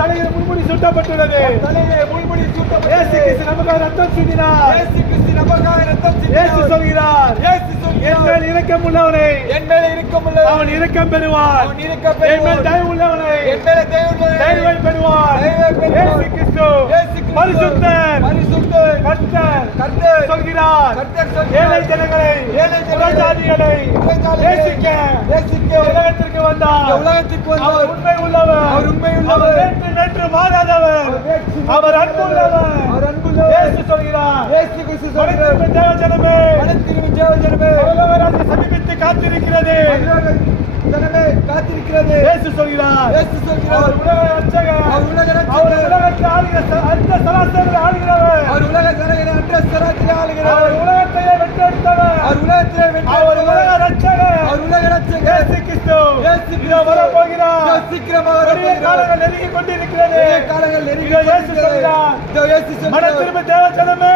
தலையில் முள்முடி சூட்டப்பட்டுள்ளது. இயேசு கிறிஸ்து நமக்காக ரத்தம் சிந்தினார். இயேசு சொல்கிறார், என் மேல் இரக்கம் உள்ளவனை அவன் இரக்கம் பெறுவார். என் மேல் தயவு உள்ளவனை தயவை பெறுவார். இயேசு கிறிஸ்து பரிசுத்தர் கர்த்தர் சொல்கிறார், ஏழை ஜனங்களை புறஜாதிகளை நேசிக்க உலகத்திற்கு வந்தார். அவர் உண்மை உள்ளவர். அவர் நேற்று மாறாதவர். அவர் அன்புள்ளவர். இயேசு சொல்கிறார், தேவஜனமே சமீபித்து காத்திருக்கிறது. இயேசு சொல்கிறார், அவர் உலக ரட்சகர். அவர் உலகத்தை ஆளுகிற அந்த சராசரில் ஆளுகிறவர். அவர் உலகத்தையே வென்றெடுத்தவர். அவர் உலக ரட்சகர். இயேசு கிறிஸ்து வரப்போகிறார். காலங்கள் நெருங்கிக் கொண்டிருக்கிறது. இயேசு சொல்கிறார், மனம் திரும்ப தேவஜனமே.